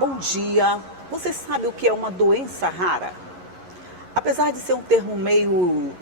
bom dia. Você sabe o que é uma doença rara? Apesar de ser um termo meio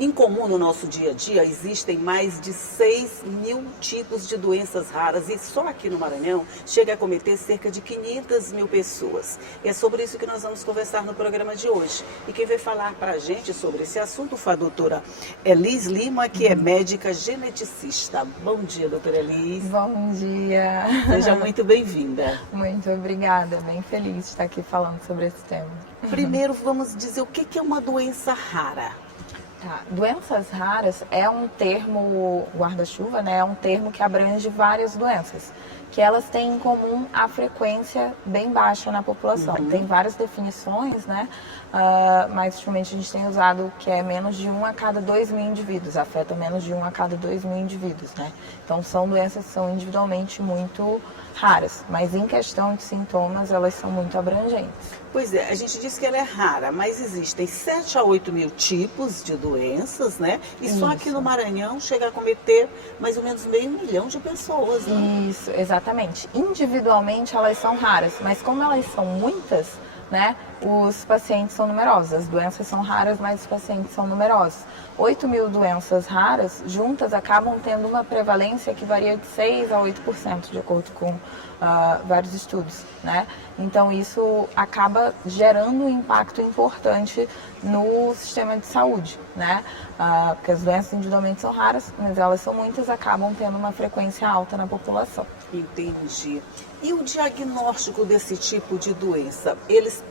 incomum no nosso dia a dia, existem mais de 6 mil tipos de doenças raras e só aqui no Maranhão chega a cometer cerca de 500 mil pessoas. E é sobre isso que nós vamos conversar no programa de hoje. E quem vai falar para a gente sobre esse assunto foi a doutora Elis Lima, que é médica geneticista. Bom dia, doutora Elis. Bom dia. Seja muito bem-vinda. Muito obrigada, bem feliz de estar aqui falando sobre esse tema. Primeiro, vamos dizer o que é uma doença rara. Tá. Doenças raras é um termo guarda-chuva, né? É um termo que abrange várias doenças, que elas têm em comum a frequência bem baixa na população. Tem várias definições, né? Mas ultimamente a gente tem usado que é menos de 1 a cada 2 mil indivíduos, afeta menos de 1 a cada 2 mil indivíduos, né? Então são doenças que são individualmente muito raras, mas em questão de sintomas elas são muito abrangentes. Pois é, a gente disse que ela é rara, mas existem 7 a 8 mil tipos de doenças, né? E só aqui no Maranhão chega a cometer mais ou menos 500 mil de pessoas, né? Isso, exatamente. Individualmente elas são raras, mas como elas são muitas, né, os pacientes são numerosos. As doenças são raras, mas os pacientes são numerosos. 8 mil doenças raras juntas acabam tendo uma prevalência que varia de 6 a 8%, de acordo com vários estudos, né? Então isso acaba gerando um impacto importante no sistema de saúde, né? Porque as doenças individualmente são raras, mas elas são muitas, acabam tendo uma frequência alta na população. Entendi. E o diagnóstico desse tipo de doença,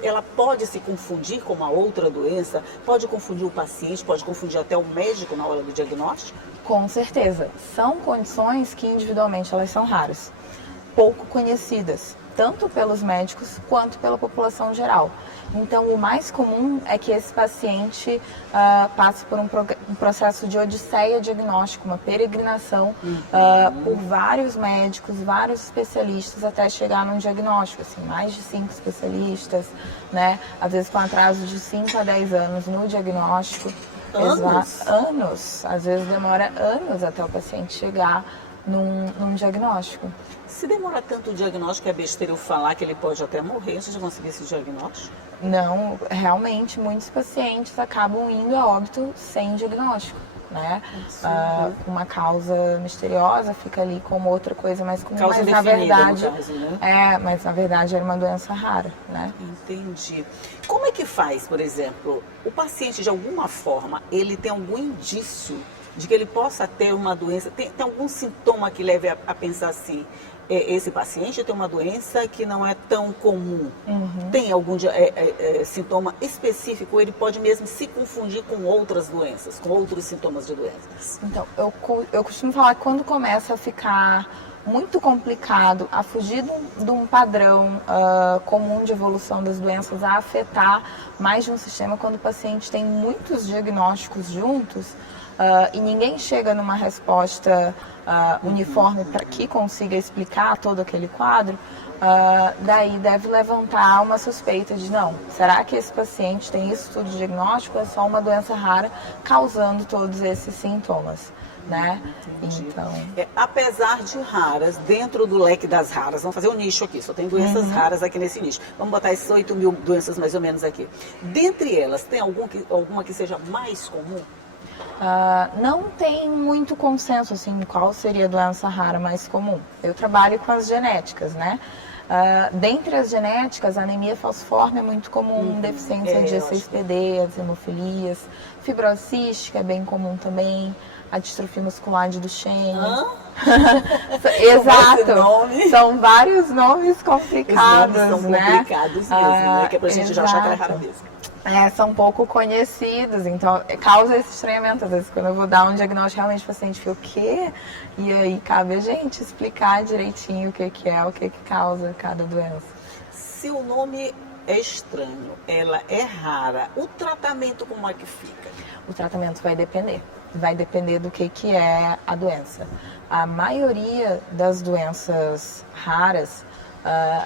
ela pode se confundir com uma outra doença? Pode confundir o paciente, pode confundir até o médico na hora do diagnóstico? Com certeza. São condições que individualmente elas são raras, pouco conhecidas, tanto pelos médicos quanto pela população geral. Então, o mais comum é que esse paciente passe por um processo de odisseia diagnóstico, uma peregrinação por vários médicos, vários especialistas, até chegar num diagnóstico, assim, mais de 5 especialistas, né? Às vezes com atraso de 5 a 10 anos no diagnóstico. Anos? Anos. Às vezes demora anos até o paciente chegar num diagnóstico. Se demora tanto o diagnóstico, é besteira eu falar que ele pode até morrer antes de conseguir esse diagnóstico? Não, realmente muitos pacientes acabam indo a óbito sem diagnóstico, né? Uma causa misteriosa, fica ali como outra coisa mais comum, Causa mas na definida, verdade, no caso, né? mas na verdade era uma doença rara, né? Entendi. Como é que faz, por exemplo, o paciente de alguma forma, ele tem algum indício de que ele possa ter uma doença, tem algum sintoma que leve a pensar assim, esse paciente tem uma doença que não é tão comum? Tem algum sintoma específico? Ele pode mesmo se confundir com outras doenças, com outros sintomas de doenças? Então, eu costumo falar que quando começa a ficar muito complicado, a fugir de um padrão comum de evolução das doenças, a afetar mais de um sistema, quando o paciente tem muitos diagnósticos juntos, e ninguém chega numa resposta uniforme para que consiga explicar todo aquele quadro, daí deve levantar uma suspeita de não, será que esse paciente tem isso tudo de diagnóstico ou é só uma doença rara causando todos esses sintomas, né? Então, apesar de raras, dentro do leque das raras, vamos fazer um nicho aqui, só tem doenças raras aqui nesse nicho. Vamos botar essas 8 mil doenças mais ou menos aqui. Dentre elas, tem alguma que seja mais comum? Não tem muito consenso assim, qual seria a doença rara mais comum. Eu trabalho com as genéticas, né? Dentre as genéticas, a anemia falciforme é muito comum, deficiência de G6PD, as hemofilias, fibrose cística é bem comum também, a distrofia muscular de Duchenne. Exato, são vários nomes complicados, Os nomes são né? complicados mesmo, né? Que é pra gente já achar que ela é rara mesmo. São pouco conhecidos, então causa esse estranhamento. Às vezes, quando eu vou dar um diagnóstico, realmente o paciente fica, o quê? E aí cabe a gente explicar direitinho o que causa cada doença. Se o nome é estranho, ela é rara, o tratamento como é que fica? O tratamento vai depender do que é a doença. A maioria das doenças raras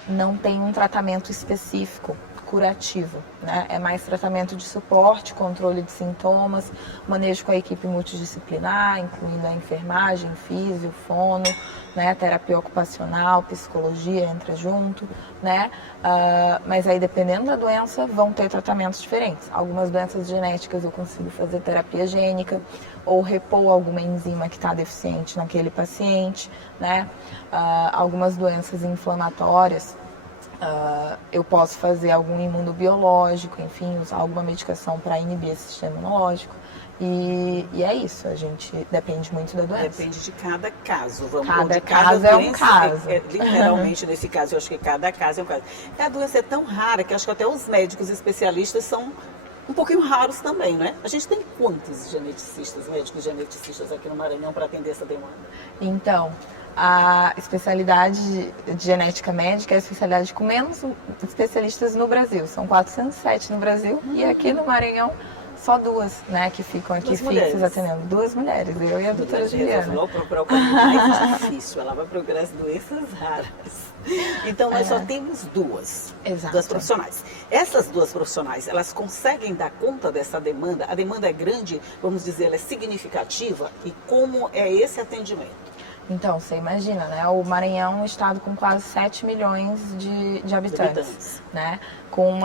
não tem um tratamento específico curativo, né? É mais tratamento de suporte, controle de sintomas, manejo com a equipe multidisciplinar, incluindo a enfermagem, físio, fono, né? Terapia ocupacional, psicologia entra junto, né? Mas aí, dependendo da doença, vão ter tratamentos diferentes. Algumas doenças genéticas eu consigo fazer terapia gênica ou repor alguma enzima que está deficiente naquele paciente, né? Algumas doenças inflamatórias, eu posso fazer algum imunobiológico, enfim, usar alguma medicação para inibir esse sistema imunológico. E é isso, a gente depende muito da doença. Depende de cada caso. Cada caso é um caso. Literalmente, nesse caso, eu acho que cada caso é um caso. E a doença é tão rara que acho que até os médicos especialistas são um pouquinho raros também, não é? A gente tem quantos geneticistas, médicos geneticistas aqui no Maranhão para atender essa demanda? Então, a especialidade de genética médica é a especialidade com menos especialistas no Brasil. São 407 no Brasil e aqui no Maranhão só duas, né, que ficam aqui fixas atendendo. Duas mulheres, eu e a doutora Juliana. Ela procurar o caminho mais difícil, ela vai procurar as doenças raras. Então, nós só temos duas profissionais. Essas duas profissionais, elas conseguem dar conta dessa demanda? A demanda é grande, vamos dizer, ela é significativa? E como é esse atendimento? Então, você imagina, né? O Maranhão é um estado com quase 7 milhões de habitantes, né? Com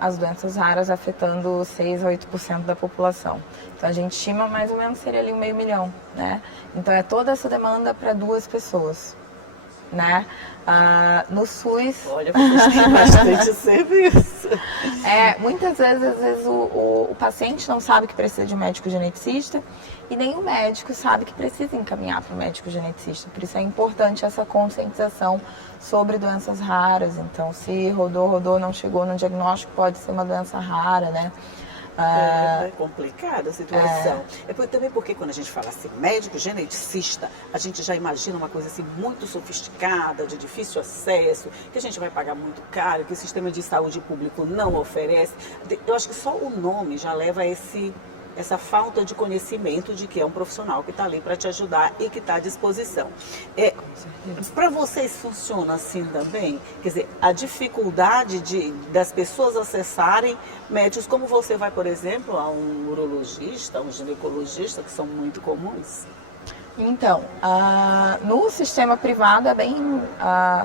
as doenças raras afetando 6 a 8% da população. Então, a gente estima mais ou menos seria ali 500 mil, né? Então, é toda essa demanda para duas pessoas, né? No SUS... Olha, vocês têm bastante serviço. Muitas vezes, às vezes, o paciente não sabe que precisa de um médico geneticista e nem o médico sabe que precisa encaminhar para o médico geneticista. Por isso é importante essa conscientização sobre doenças raras. Então, se rodou, não chegou no diagnóstico, pode ser uma doença rara, né? É complicada a situação. Também porque quando a gente fala assim, médico geneticista, a gente já imagina uma coisa assim muito sofisticada, de difícil acesso, que a gente vai pagar muito caro, que o sistema de saúde público não oferece. Eu acho que só o nome já leva a essa falta de conhecimento de que é um profissional que está ali para te ajudar e que está à disposição. Para vocês funciona assim também? Quer dizer, a dificuldade das pessoas acessarem médicos, como você vai, por exemplo, a um urologista, a um ginecologista, que são muito comuns? Então, no sistema privado é bem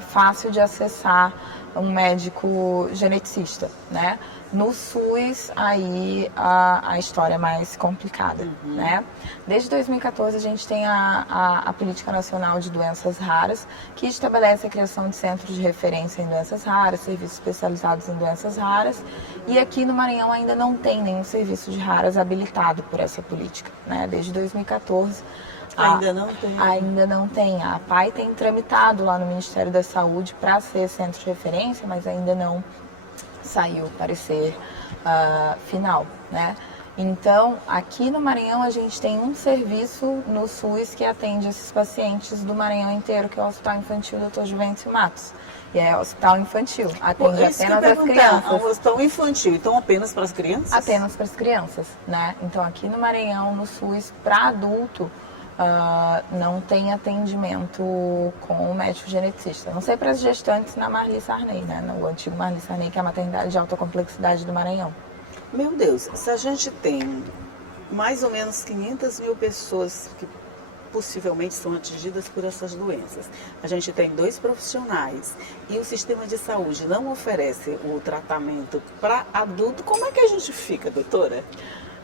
fácil de acessar um médico geneticista, né? No SUS, aí a história é mais complicada, né? Desde 2014, a gente tem a Política Nacional de Doenças Raras, que estabelece a criação de centros de referência em doenças raras, serviços especializados em doenças raras, e aqui no Maranhão ainda não tem nenhum serviço de raras habilitado por essa política, né? Desde 2014. Ainda não tem? Ainda não tem. A APAI tem tramitado lá no Ministério da Saúde para ser centro de referência, mas ainda não saiu o parecer final, né? Então, aqui no Maranhão a gente tem um serviço no SUS que atende esses pacientes do Maranhão inteiro, que é o Hospital Infantil Dr. Juvencio Matos. E é hospital infantil, atende apenas as crianças. Um hospital infantil, então apenas para as crianças? Apenas para as crianças, né? Então, aqui no Maranhão, no SUS, para adulto, não tem atendimento com o médico geneticista. Não sei para as gestantes na Marli Sarney, né? No antigo Marli Sarney, que é a maternidade de alta complexidade do Maranhão. Meu Deus, se a gente tem mais ou menos 500 mil pessoas que possivelmente são atingidas por essas doenças, a gente tem 2 profissionais e o sistema de saúde não oferece o tratamento para adulto, como é que a gente fica, doutora?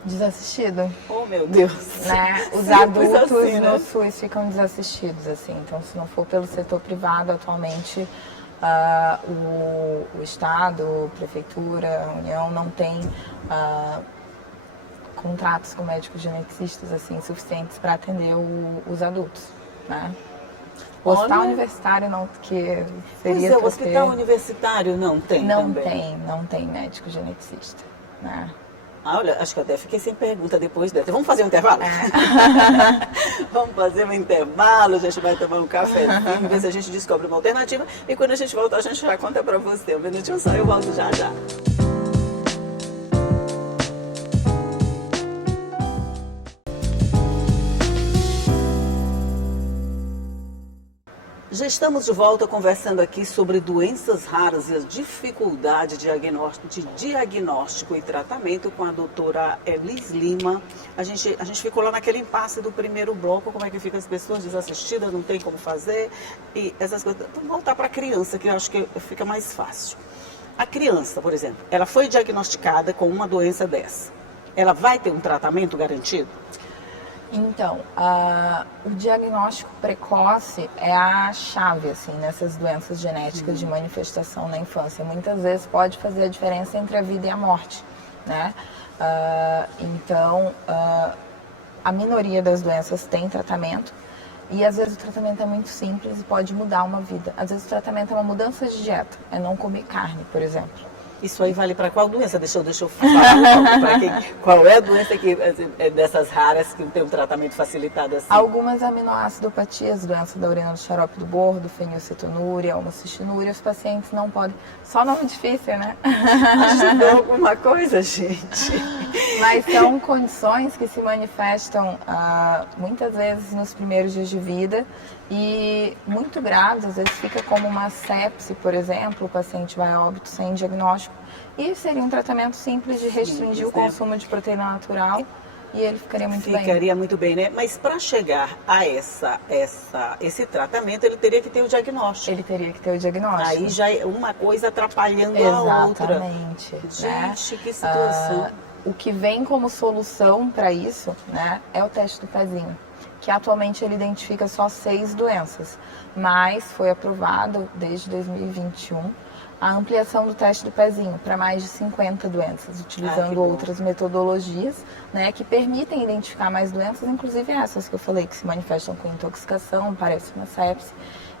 Desassistido. Oh, meu Deus. Né? Os adultos assim, né? no SUS ficam desassistidos, assim. Então, se não for pelo setor privado, atualmente, o Estado, a Prefeitura, a União não tem contratos com médicos geneticistas, assim, suficientes para atender os adultos, né? O hospital universitário não, que seria... o hospital universitário não tem também? Não tem médico geneticista, né? Olha, acho que eu até fiquei sem pergunta depois dessa. Vamos fazer um intervalo? Vamos fazer um intervalo, a gente vai tomar um cafezinho, ver se a gente descobre uma alternativa. E quando a gente voltar, a gente já conta pra você. Um minutinho só, eu volto já já. Já estamos de volta conversando aqui sobre doenças raras e a dificuldade de diagnóstico e tratamento com a doutora Elis Lima. A gente ficou lá naquele impasse do primeiro bloco, como é que fica as pessoas desassistidas, não tem como fazer, e essas coisas. Vamos voltar para a criança, que eu acho que fica mais fácil. A criança, por exemplo, ela foi diagnosticada com uma doença dessa. Ela vai ter um tratamento garantido? Então, o diagnóstico precoce é a chave, assim, nessas doenças genéticas de manifestação na infância. Muitas vezes pode fazer a diferença entre a vida e a morte, né? Então, a minoria das doenças tem tratamento e às vezes o tratamento é muito simples e pode mudar uma vida. Às vezes o tratamento é uma mudança de dieta, é não comer carne, por exemplo. Isso aí vale para qual doença? Deixa eu falar um pouco para quem. Qual é a doença que é dessas raras que tem um tratamento facilitado assim? Algumas aminoacidopatias, doença da urina do xarope do bordo, fenilcetonúria, homocistinuria, os pacientes não podem. Só nome difícil, né? Ajudou alguma coisa, gente? Mas são condições que se manifestam muitas vezes nos primeiros dias de vida e muito graves, às vezes fica como uma sepse, por exemplo, o paciente vai a óbito sem diagnóstico e seria um tratamento simples de restringir o consumo de proteína natural e ele ficaria muito bem. Ficaria muito bem, né? Mas para chegar a esse tratamento, ele teria que ter o diagnóstico. Ele teria que ter o diagnóstico. Aí já é uma coisa atrapalhando a outra. Exatamente. Gente, que situação. O que vem como solução para isso, né, é o teste do pezinho, que atualmente ele identifica só 6 doenças, mas foi aprovado desde 2021 a ampliação do teste do pezinho para mais de 50 doenças, utilizando outras metodologias, né, que permitem identificar mais doenças, inclusive essas que eu falei, que se manifestam com intoxicação, parece uma sepse,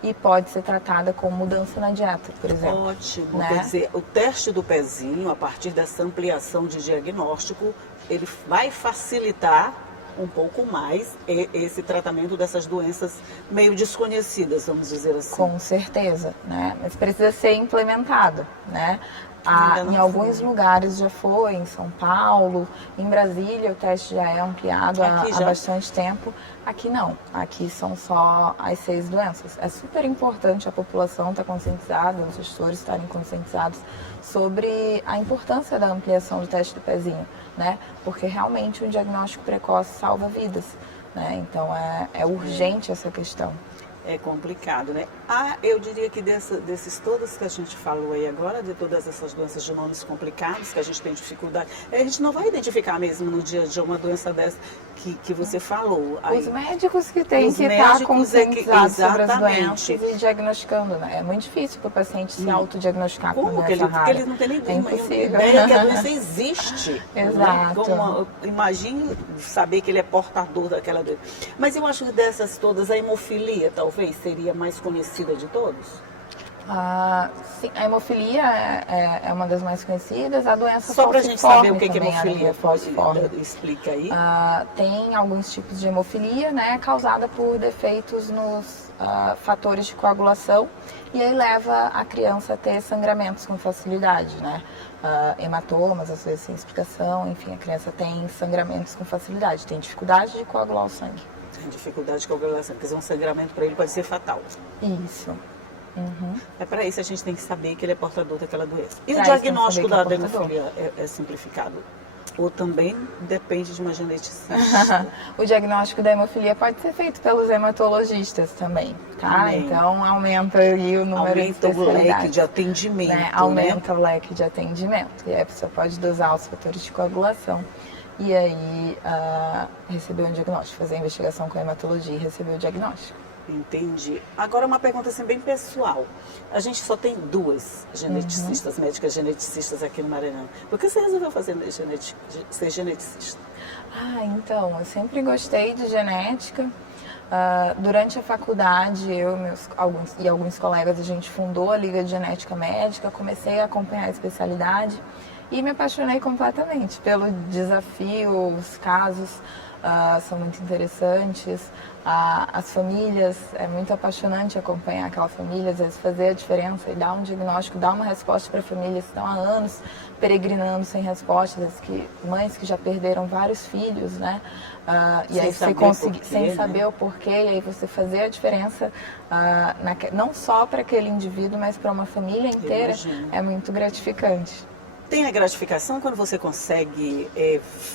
e pode ser tratada com mudança na dieta, por exemplo. Ótimo, né? Quer dizer, o teste do pezinho, a partir dessa ampliação de diagnóstico, ele vai facilitar um pouco mais esse tratamento dessas doenças meio desconhecidas, vamos dizer assim. Com certeza, né? Mas precisa ser implementado, né? Em alguns lugares já foi, em São Paulo, em Brasília o teste já é ampliado há bastante tempo. Aqui não, aqui são só as 6 doenças. É super importante a população estar conscientizada, os gestores estarem conscientizados sobre a importância da ampliação do teste do pezinho, né? Porque realmente um diagnóstico precoce salva vidas, né? Então é urgente essa questão. É complicado, né? Eu diria que desses todos que a gente falou aí agora, de todas essas doenças de nomes complicados, que a gente tem dificuldade, a gente não vai identificar mesmo no dia a dia uma doença dessa que você falou. Aí, os médicos que têm que estar conscientizados sobre as doenças e diagnosticando, né? É muito difícil para o paciente se autodiagnosticar com doença rara. Porque ele não tem nem impossível. ideia que a doença existe. Exato. Né? Imagine saber que ele é portador daquela doença. Mas eu acho que dessas todas, a hemofilia talvez seria mais conhecida de todos? Sim, a hemofilia é uma das mais conhecidas, a doença só para a gente saber o que é hemofilia, explica aí. Tem alguns tipos de hemofilia, né, causada por defeitos nos fatores de coagulação e aí leva a criança a ter sangramentos com facilidade, né, hematomas, às vezes sem explicação, enfim, a criança tem sangramentos com facilidade, tem dificuldade de coagular o sangue. Tem dificuldade de coagulação, quer dizer, um sangramento para ele pode ser fatal. Isso. Uhum. É para isso a gente tem que saber que ele é portador daquela doença. E o diagnóstico da hemofilia é simplificado? Ou também depende de uma geneticista? O diagnóstico da hemofilia pode ser feito pelos hematologistas também, tá? Então aumenta aí o número de especialidades. Aumenta o leque de atendimento, né? Aumenta o leque de atendimento. E aí a pessoa pode dosar os fatores de coagulação. E aí receber um diagnóstico, fazer a investigação com a hematologia e receber o diagnóstico. Entendi. Agora uma pergunta assim bem pessoal. A gente só tem 2 geneticistas, médicas geneticistas aqui no Maranhão. Por que você resolveu ser geneticista? Então, eu sempre gostei de genética. Durante a faculdade, eu e alguns colegas, a gente fundou a Liga de Genética Médica, comecei a acompanhar a especialidade e me apaixonei completamente pelo desafio, os casos são muito interessantes. As famílias, é muito apaixonante acompanhar aquela família, às vezes fazer a diferença e dar um diagnóstico, dar uma resposta para famílias que estão há anos peregrinando sem respostas, mães que já perderam vários filhos, né? E aí você conseguir, sem saber o porquê, e aí você fazer a diferença não só para aquele indivíduo, mas para uma família inteira, é muito gratificante. Tem a gratificação quando você consegue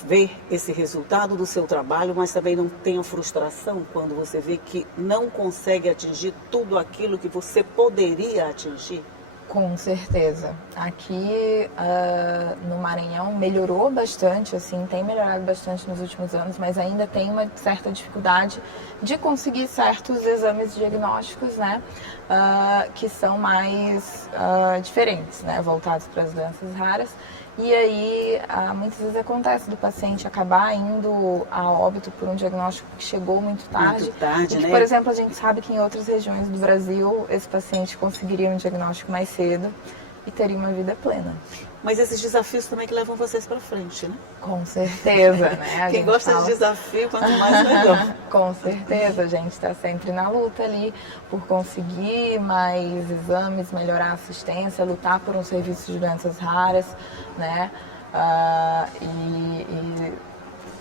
ver esse resultado do seu trabalho, mas também não tem a frustração quando você vê que não consegue atingir tudo aquilo que você poderia atingir? Com certeza. Aqui no Maranhão melhorou bastante, assim, tem melhorado bastante nos últimos anos, mas ainda tem uma certa dificuldade de conseguir certos exames diagnósticos, né, que são mais diferentes, né, voltados para as doenças raras. E aí, muitas vezes acontece do paciente acabar indo a óbito por um diagnóstico que chegou muito tarde. Muito tarde, e que, né? por exemplo, a gente sabe que em outras regiões do Brasil, esse paciente conseguiria um diagnóstico mais cedo e teria uma vida plena. Mas esses desafios também que levam vocês para frente, né? Com certeza, né? Quem gosta de desafio, quanto mais melhor. Com certeza, a gente está sempre na luta ali por conseguir mais exames, melhorar a assistência, lutar por um serviço de doenças raras, né?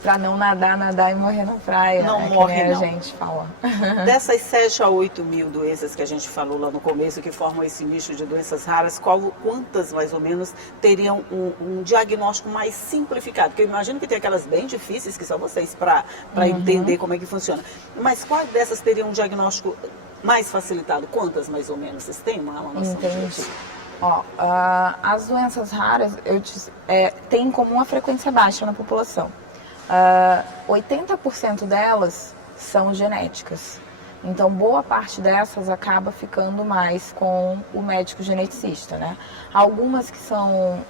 Para não nadar e morrer na praia, não né? morre, que nem não. a gente fala. Dessas 7 a 8 mil doenças que a gente falou lá no começo, que formam esse nicho de doenças raras, quantas mais ou menos teriam um diagnóstico mais simplificado? Porque eu imagino que tem aquelas bem difíceis que são vocês para entender como é que funciona. Mas quais dessas teriam um diagnóstico mais facilitado? Quantas mais ou menos? Vocês têm uma noção disso? Ó, as doenças raras têm em comum a frequência baixa na população. 80% delas são genéticas. Então, boa parte dessas acaba ficando mais com o médico geneticista, né? Algumas que são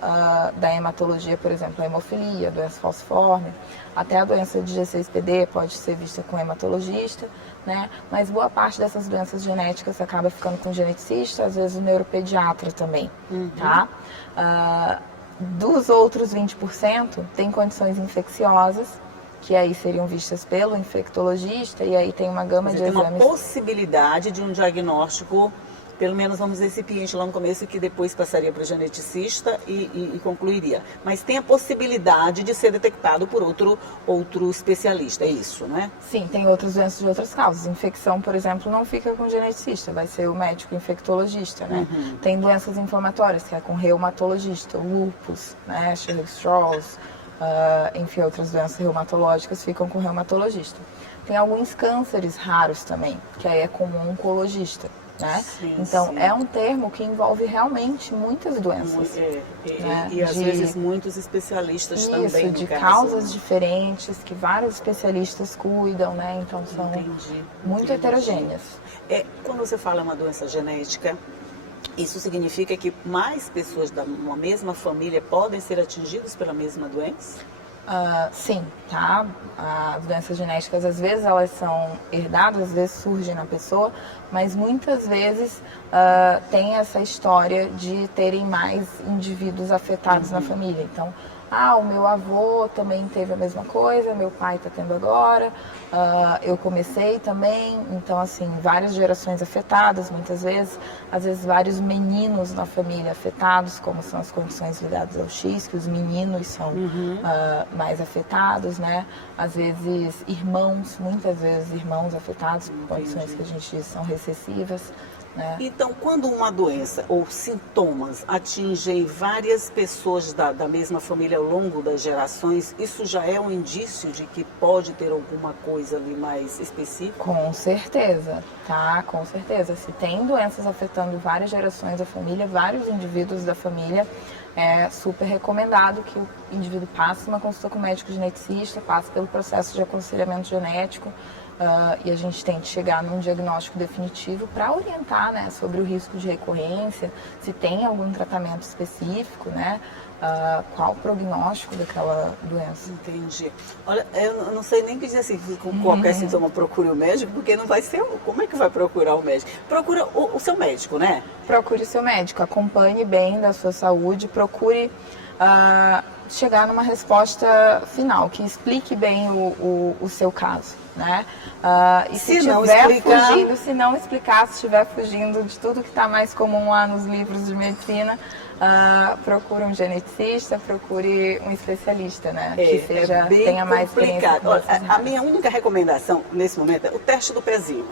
da hematologia, por exemplo, a hemofilia, a doença falciforme, até a doença de G6PD pode ser vista com hematologista, né? Mas boa parte dessas doenças genéticas acaba ficando com o geneticista, às vezes o neuropediatra também, tá? Dos outros 20%, tem condições infecciosas, que aí seriam vistas pelo infectologista, e aí tem uma gama de exames. Tem uma possibilidade de um diagnóstico, pelo menos vamos recipiente lá no começo, que depois passaria para o geneticista e concluiria. Mas tem a possibilidade de ser detectado por outro especialista, é isso, né? Sim, tem outras doenças de outras causas. Infecção, por exemplo, não fica com o geneticista, vai ser o médico infectologista, né? Tem doenças inflamatórias, que é com reumatologista, lúpus, né? Streiff-Strauss, enfim, outras doenças reumatológicas ficam com o reumatologista. Tem alguns cânceres raros também, que aí é com o oncologista. Né? Sim, então, sim. É um termo que envolve realmente muitas doenças. Né? E às vezes muitos especialistas também. Isso, de causas diferentes, que vários especialistas cuidam, né? Então são muito heterogêneas. Quando você fala uma doença genética, isso significa que mais pessoas da uma mesma família podem ser atingidas pela mesma doença? Sim, tá? As doenças genéticas, às vezes elas são herdadas, às vezes surgem na pessoa, mas muitas vezes tem essa história de terem mais indivíduos afetados na família. Então, o meu avô também teve a mesma coisa, meu pai está tendo agora, eu comecei também, então assim, várias gerações afetadas muitas vezes, às vezes vários meninos na família afetados, como são as condições ligadas ao X, que os meninos são mais afetados, né? Às vezes irmãos, muitas vezes irmãos afetados por condições que a gente diz são recessivas. Né? Então, quando uma doença ou sintomas atingem várias pessoas da mesma família ao longo das gerações, isso já é um indício de que pode ter alguma coisa ali mais específica? Com certeza, tá? Com certeza. Se tem doenças afetando várias gerações da família, vários indivíduos da família, é super recomendado que o indivíduo passe uma consulta com o médico geneticista, passe pelo processo de aconselhamento genético, e a gente tente chegar num diagnóstico definitivo para orientar, né, sobre o risco de recorrência, se tem algum tratamento específico, né, qual o prognóstico daquela doença. Entendi. Olha, eu não sei nem dizer assim, com qualquer sintoma procure o médico, porque não vai ser, como é que vai procurar o médico? Procura o seu médico, né? Procure o seu médico, acompanhe bem da sua saúde, procure chegar numa resposta final, que explique bem o seu caso, né? E se não estiver explicar... fugindo, se não explicar, se estiver fugindo de tudo que está mais comum lá nos livros de medicina, procure um geneticista, procure um especialista, né? Que tenha mais experiência. Olha, a minha única recomendação nesse momento é o teste do pezinho,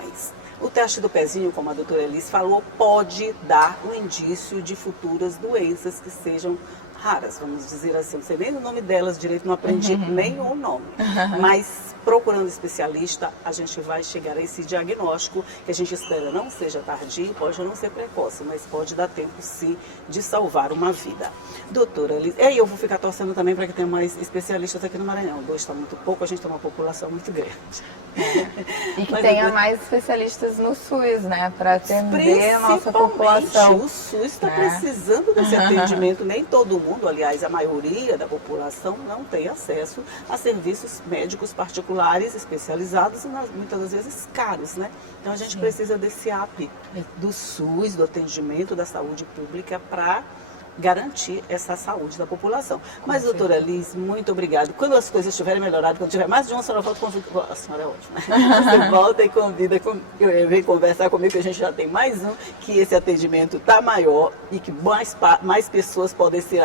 o teste do pezinho, como a doutora Elis falou, pode dar um indício de futuras doenças que sejam raras, vamos dizer assim. Não sei nem o nome delas direito, não aprendi nem o nome. Mas procurando especialista, a gente vai chegar a esse diagnóstico, que a gente espera não seja tardio, pode não ser precoce, mas pode dar tempo sim de salvar uma vida. Doutora Elis, e eu vou ficar torcendo também para que tenha mais especialistas aqui no Maranhão. 2 está muito pouco, a gente tem uma população muito grande. E que tenha mais especialistas no SUS, né, para atender a nossa população. O SUS está precisando desse atendimento. Nem todo mundo, aliás, a maioria da população não tem acesso a serviços médicos particulares, especializados e muitas das vezes caros, né? Então a gente precisa desse app do SUS, do atendimento da saúde pública para garantir essa saúde da população. Mas, doutora Liz, muito obrigada. Quando as coisas estiverem melhoradas, quando tiver mais de uma, a senhora volta convida. A senhora é ótima. Você volta e convida, vem conversar comigo, que a gente já tem mais um, que esse atendimento está maior e que mais pessoas podem ser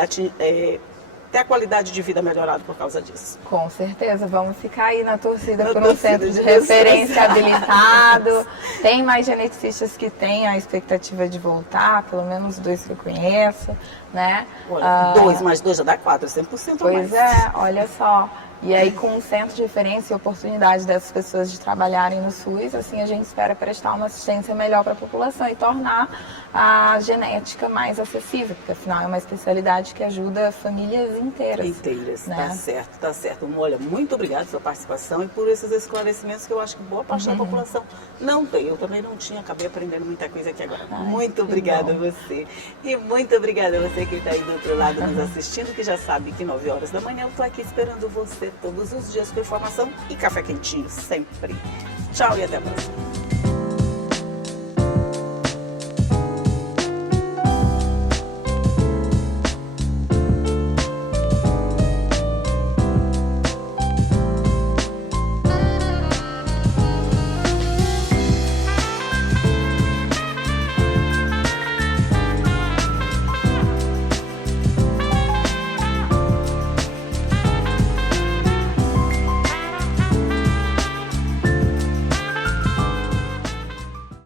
ter a qualidade de vida melhorada por causa disso. Com certeza, vamos ficar aí na torcida por um centro de referência habilitado. Tem mais geneticistas que têm a expectativa de voltar, pelo menos 2 que eu conheço, né? Olha, 2 mais 2 já dá 4, 100% mais. Pois é, olha só. E aí, com um centro de referência e oportunidade dessas pessoas de trabalharem no SUS, assim, a gente espera prestar uma assistência melhor para a população e tornar a genética mais acessível, porque afinal é uma especialidade que ajuda famílias inteiras. Né? Tá certo. Olha, muito obrigada pela sua participação e por esses esclarecimentos que eu acho que boa parte da população não tem. Eu também não tinha, acabei aprendendo muita coisa aqui agora. Muito obrigada a você. E muito obrigada a você que está aí do outro lado nos assistindo, que já sabe que 9 horas da manhã eu estou aqui esperando você todos os dias com informação e café quentinho, sempre. Tchau e até a próxima.